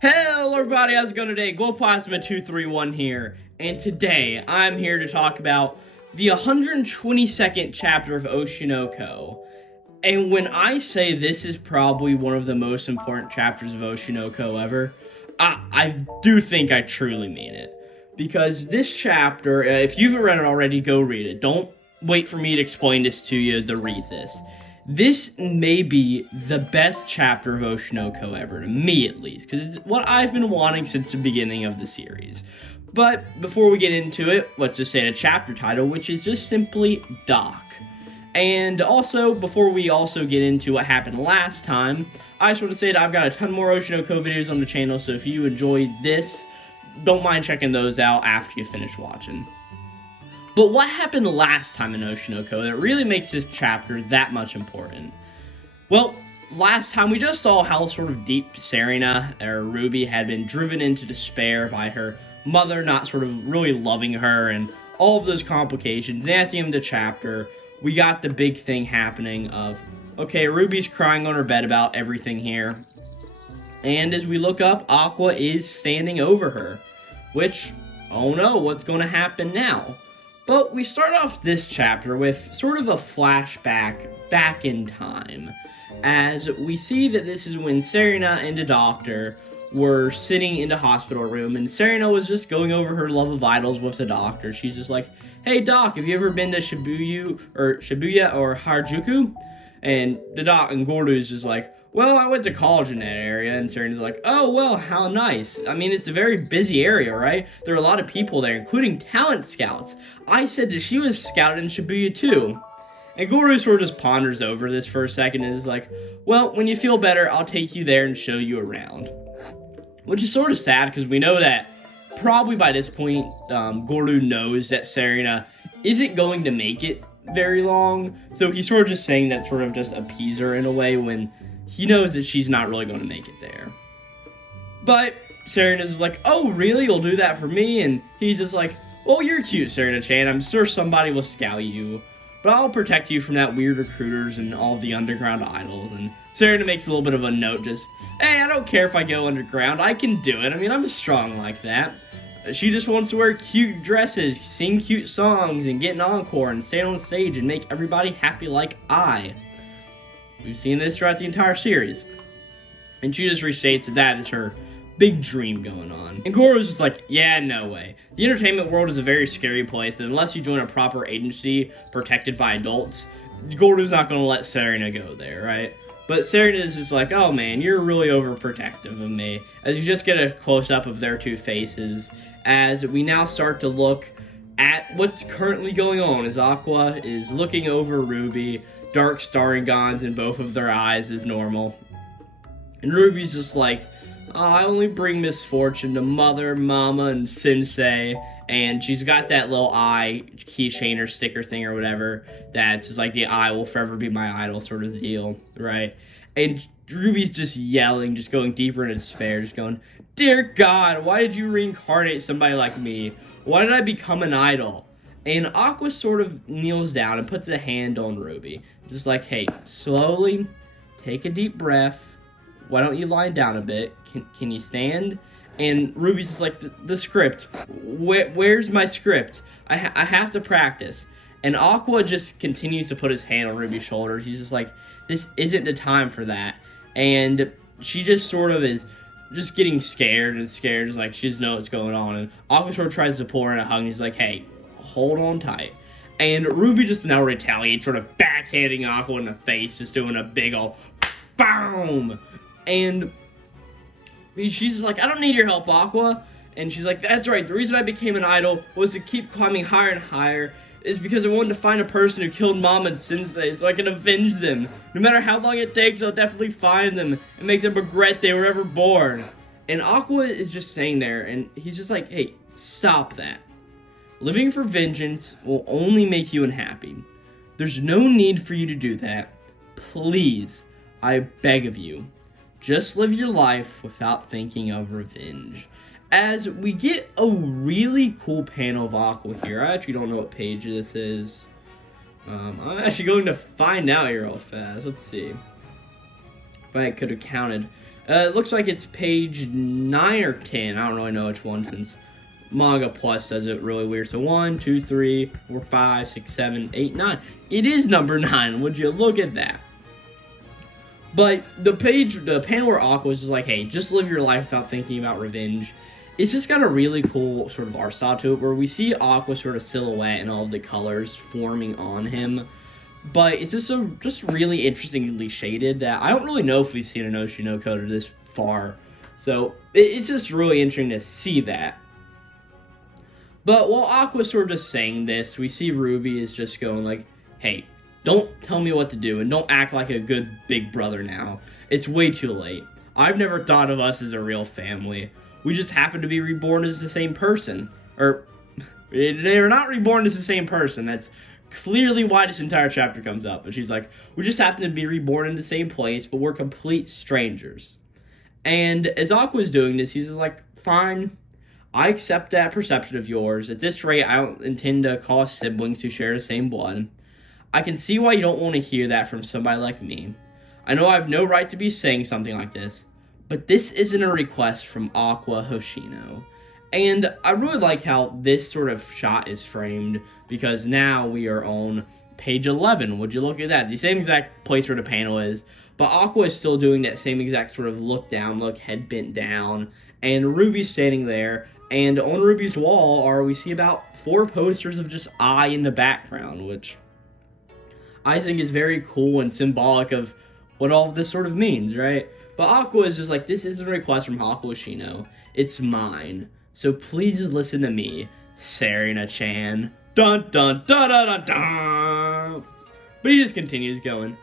Hello everybody, how's it going today? Glowplasma231 here, and today I'm here to talk about the 122nd chapter of Oshinoko. And when I say this is probably one of the most important chapters of Oshinoko ever, I do think I truly mean it. Because this chapter, if you haven't read it already, go read it. Don't wait for me to explain this to you to read this. This may be the best chapter of Oshinoko ever, to me at least, because it's what I've been wanting since the beginning of the series. But before we get into it, let's just say the chapter title, which is just simply Doc. And also, before we also get into what happened last time, I just want to say that I've got a ton more Oshinoko videos on the channel, so if you enjoyed this, don't mind checking those out after you finish watching. But what happened last time in Oshinoko that really makes this chapter that much important? Well, last time we just saw how sort of deep Serena, or Ruby, had been driven into despair by her mother not sort of really loving her and all of those complications. And at the end of the chapter, we got the big thing happening of, okay, Ruby's crying on her bed about everything here. And as we look up, Aqua is standing over her, which, oh no, what's going to happen now? But we start off this chapter with sort of a flashback back in time, as we see that this is when Serena and the doctor were sitting in the hospital room, and Serena was just going over her love of idols with the doctor. She's just like, hey doc, have you ever been to Shibuya or Harajuku? And the doc and Gordo's just like, well, I went to college in that area. And Serena's like, oh, well, how nice. I mean, it's a very busy area, right? There are a lot of people there, including talent scouts. I said that she was scouted in Shibuya, too. And Goro sort of just ponders over this for a second and is like, well, when you feel better, I'll take you there and show you around. Which is sort of sad, because we know that probably by this point, Goro knows that Serena isn't going to make it very long. So he's sort of just saying that sort of just appease her in a way when he knows that she's not really going to make it there. But Serena's like, oh, really? You'll do that for me? And he's just like, well, you're cute, Serena-chan. I'm sure somebody will scout you. But I'll protect you from that weird recruiters and all the underground idols. And Serena makes a little bit of a note, just, hey, I don't care if I go underground. I can do it. I mean, I'm strong like that. She just wants to wear cute dresses, sing cute songs, and get an encore and stand on stage and make everybody happy like I. We've seen this throughout the entire series. And she just restates that that is her big dream going on. And Goro's just like, yeah, no way. The entertainment world is a very scary place, and unless you join a proper agency protected by adults, Goro's not going to let Serena go there, right? But Serena is just like, oh man, you're really overprotective of me. As you just get a close-up of their two faces, as we now start to look at what's currently going on, as Aqua is looking over Ruby, dark starry-gons in both of their eyes as normal. And Ruby's just like, oh, I only bring misfortune to mother, mama, and sensei. And she's got that little eye keychain or sticker thing or whatever that's just like the I will forever be my idol sort of deal, right? And Ruby's just yelling, just going deeper into despair, just going, dear God, why did you reincarnate somebody like me? Why did I become an idol? And Aqua sort of kneels down and puts a hand on Ruby. Just like, hey, slowly, take a deep breath. Why don't you lie down a bit? Can you stand? And Ruby's just like, the script. Where's my script? I have to practice. And Aqua just continues to put his hand on Ruby's shoulder. He's just like, this isn't the time for that. And she just sort of is just getting scared and scared. Just like, she doesn't know what's going on. And Aqua sort of tries to pull her in a hug. And he's like, hey, hold on tight. And Ruby just now retaliates, sort of backhanding Aqua in the face, just doing a big ol' boom. And she's like, I don't need your help, Aqua. And she's like, that's right, the reason I became an idol was to keep climbing higher and higher, is because I wanted to find a person who killed Mama and Sensei so I can avenge them. No matter how long it takes, I'll definitely find them and make them regret they were ever born. And Aqua is just staying there, and he's just like, hey, stop that. Living for vengeance will only make you unhappy. There's no need for you to do that. Please, I beg of you, just live your life without thinking of revenge. As we get a really cool panel of Aqua here. I actually don't know what page this is. I'm actually going to find out here real fast. Let's see if I could have counted. It looks like it's page 9 or 10. I don't really know which one since Manga Plus does it really weird. So 1, 2, 3, 4, 5, 6, 7, 8, 9. It is number 9. Would you look at that? But the panel where Aqua is just like, hey, just live your life without thinking about revenge. It's just got a really cool sort of art style to it, where we see Aqua sort of silhouette and all of the colors forming on him. But it's just really interestingly shaded that I don't really know if we've seen an Oshi no Ko this far. So it's just really interesting to see that. But while Aqua's sort of just saying this, we see Ruby is just going like, hey, don't tell me what to do, and don't act like a good big brother now. It's way too late. I've never thought of us as a real family. We just happen to be reborn as the same person. Or, they're not reborn as the same person. That's clearly why this entire chapter comes up. But she's like, we just happen to be reborn in the same place, but we're complete strangers. And as Aqua's doing this, he's like, fine, I accept that perception of yours. At this rate, I don't intend to cause siblings who share the same blood. I can see why you don't want to hear that from somebody like me. I know I have no right to be saying something like this, but this isn't a request from Aqua Hoshino. And I really like how this sort of shot is framed, because now we are on page 11. Would you look at that? The same exact place where the panel is, but Aqua is still doing that same exact sort of look down, look, head bent down, and Ruby's standing there, and on Ruby's wall we see about 4 posters of just eye in the background, which I think is very cool and symbolic of what all of this sort of means, right? But Aqua is just like, this isn't a request from Aqua Hoshino, it's mine. So please listen to me, Serena-chan. Dun dun dun dun dun dun. But he just continues going,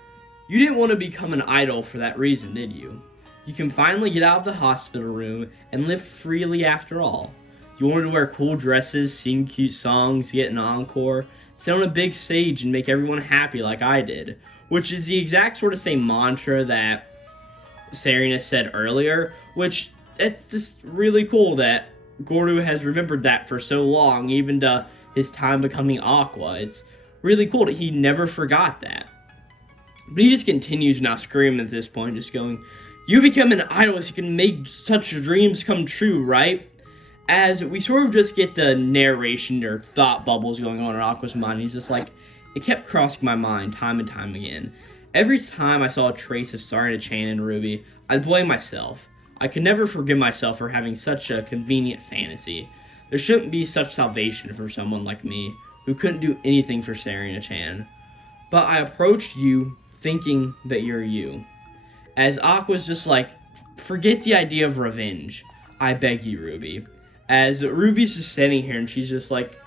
you didn't want to become an idol for that reason, did you? You can finally get out of the hospital room and live freely after all. You wanted to wear cool dresses, sing cute songs, get an encore, sit on a big stage and make everyone happy like I did. Which is the exact sort of same mantra that Serena said earlier, which it's just really cool that Goru has remembered that for so long, even to his time becoming Aqua. It's really cool that he never forgot that. But he just continues now screaming at this point, just going, you become an idol so you can make such dreams come true, right? As we sort of just get the narration or thought bubbles going on in Aqua's mind, he's just like, it kept crossing my mind time and time again. Every time I saw a trace of Serena-chan and Ruby, I'd blame myself. I could never forgive myself for having such a convenient fantasy. There shouldn't be such salvation for someone like me, who couldn't do anything for Serena-chan. But I approached you thinking that you're you. As Aqua's just like, forget the idea of revenge. I beg you, Ruby. As Ruby's just standing here and she's just like,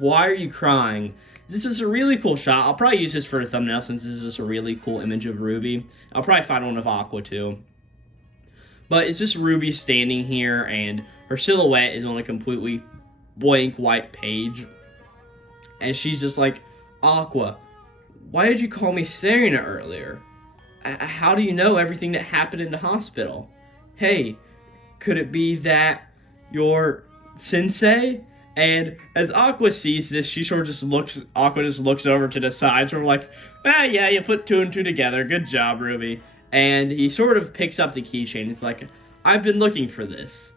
why are you crying? This is a really cool shot. I'll probably use this for a thumbnail since this is just a really cool image of Ruby. I'll probably find one of Aqua too. But it's just Ruby standing here and her silhouette is on a completely blank white page. And she's just like, Aqua, why did you call me Serena earlier? How do you know everything that happened in the hospital? Hey, could it be that your sensei? And as Aqua sees this, she sort of just looks, Aqua just looks over to the side, sort of like, yeah, you put 2 and 2 together, good job, Ruby. And he sort of picks up the keychain, it's like, I've been looking for this.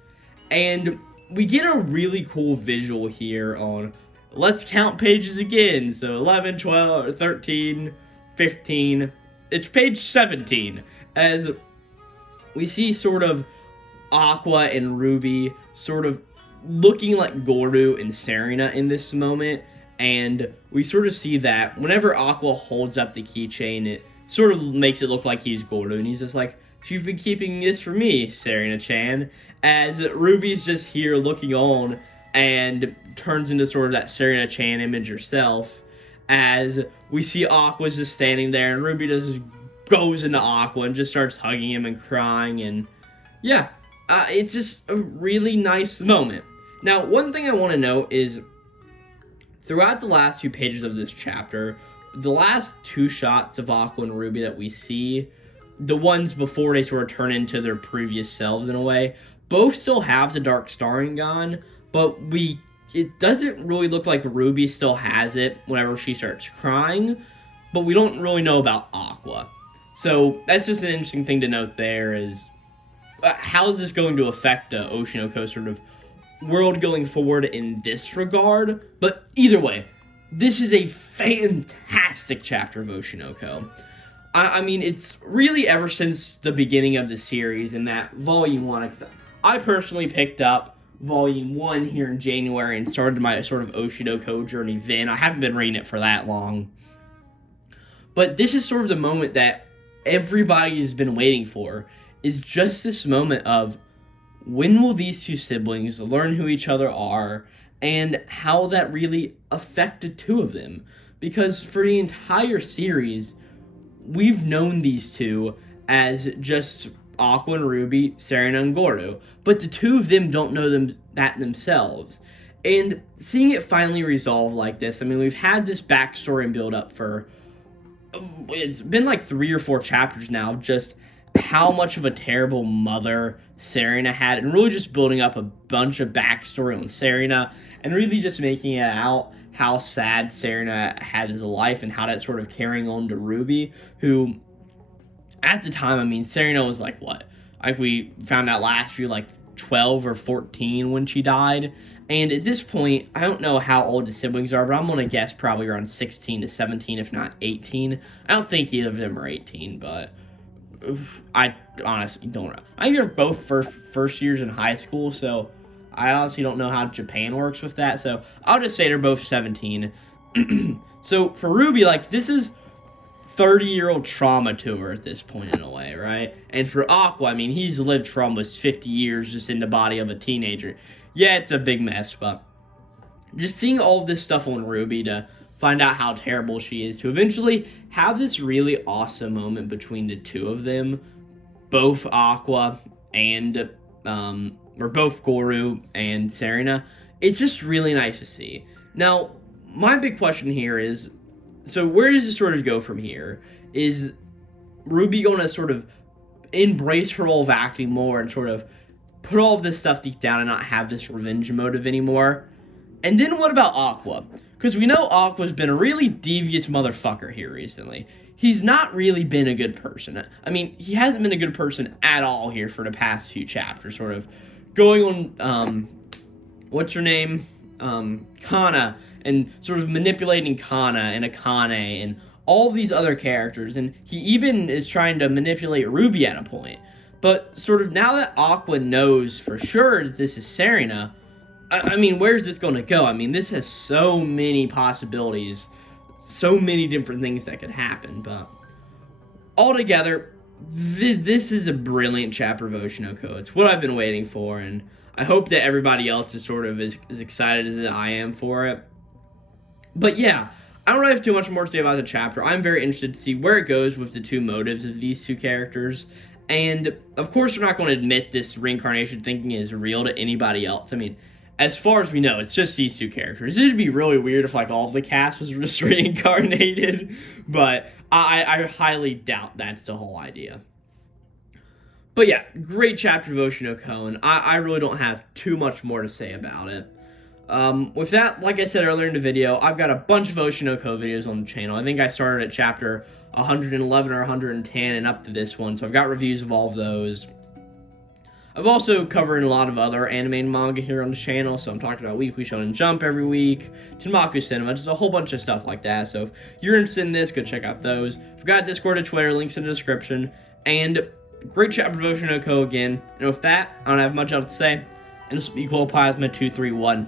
And we get a really cool visual here on, let's count pages again, so 11, 12, 13, 15, it's page 17, as we see sort of Aqua and Ruby sort of looking like Goru and Serena in this moment, and we sort of see that whenever Aqua holds up the keychain, it sort of makes it look like he's Goru, and he's just like, you've been keeping this for me, Serena-chan, as Ruby's just here looking on and turns into sort of that Serena-chan image herself, as we see Aqua's just standing there, and Ruby just goes into Aqua and just starts hugging him and crying, and yeah, it's just a really nice moment. Now, one thing I want to note is, throughout the last 2 pages of this chapter, the last 2 shots of Aqua and Ruby that we see, the ones before they sort of turn into their previous selves in a way, both still have the dark starring gone, but it doesn't really look like Ruby still has it whenever she starts crying, but we don't really know about Aqua. So that's just an interesting thing to note there is, how is this going to affect Oshinoko sort of world going forward in this regard? But either way, this is a fantastic chapter of Oshinoko. I mean, it's really ever since the beginning of the series in that Volume 1. I personally picked up Volume 1 here in January and started my sort of Oshinoko journey then. I haven't been reading it for that long. But this is sort of the moment that everybody has been waiting for, is just this moment of when will these two siblings learn who each other are and how that really affected two of them. Because for the entire series, we've known these two as just Aqua and Ruby, Serena and Goro, but the two of them don't know that themselves. And seeing it finally resolve like this, I mean, we've had this backstory and build up for, it's been like 3 or 4 chapters now, just how much of a terrible mother Serena had, and really just building up a bunch of backstory on Serena, and really just making it out how sad Serena had as a life, and how that's sort of carrying on to Ruby, who, at the time, I mean, Serena was like, what? Like, we found out last year, like, 12 or 14 when she died, and at this point, I don't know how old the siblings are, but I'm gonna guess probably around 16 to 17, if not 18. I don't think either of them are 18, but I honestly don't know. I think they're both first years in high school, so I honestly don't know how Japan works with that, so I'll just say they're both 17. So for Ruby, like, this is 30-year-old trauma to her at this point in a way, right? And for Aqua, I mean, he's lived for almost 50 years just in the body of a teenager. Yeah, it's a big mess, but just seeing all of this stuff on Ruby to find out how terrible she is, to eventually have this really awesome moment between the two of them, both Aqua and, or both Goro and Serena, it's just really nice to see. Now, my big question here is, so where does this sort of go from here? Is Ruby going to sort of embrace her role of acting more and sort of put all of this stuff deep down and not have this revenge motive anymore? And then what about Aqua? Because we know Aqua's been a really devious motherfucker here recently. He's not really been a good person. I mean, he hasn't been a good person at all here for the past few chapters, sort of going on, what's her name? Kana, and sort of manipulating Kana and Akane and all these other characters, and he even is trying to manipulate Ruby at a point. But sort of now that Aqua knows for sure this is Serena, I mean, where's this going to go? I mean, this has so many possibilities, so many different things that could happen, but altogether, this is a brilliant chapter of Oshinoko. It's what I've been waiting for, and I hope that everybody else is sort of as excited as I am for it. But yeah, I don't really have too much more to say about the chapter. I'm very interested to see where it goes with the two motives of these two characters. And, of course, we're not going to admit this reincarnation thinking is real to anybody else. I mean, as far as we know, it's just these two characters. It'd be really weird if, like, all of the cast was just reincarnated. But I highly doubt that's the whole idea. But yeah, great chapter of Oshinoko, and I really don't have too much more to say about it. With that, like I said earlier in the video, I've got a bunch of Oshinoko videos on the channel. I think I started at chapter 111 or 110 and up to this one, so I've got reviews of all of those. I've also covered a lot of other anime and manga here on the channel, so I'm talking about Weekly Shonen Jump every week, Tenmaku Cinema, just a whole bunch of stuff like that, so if you're interested in this, go check out those. I've got Discord and Twitter, links in the description, and great chapter of Oshinoko again, and with that, I don't have much else to say, and this will be Glowplasma231.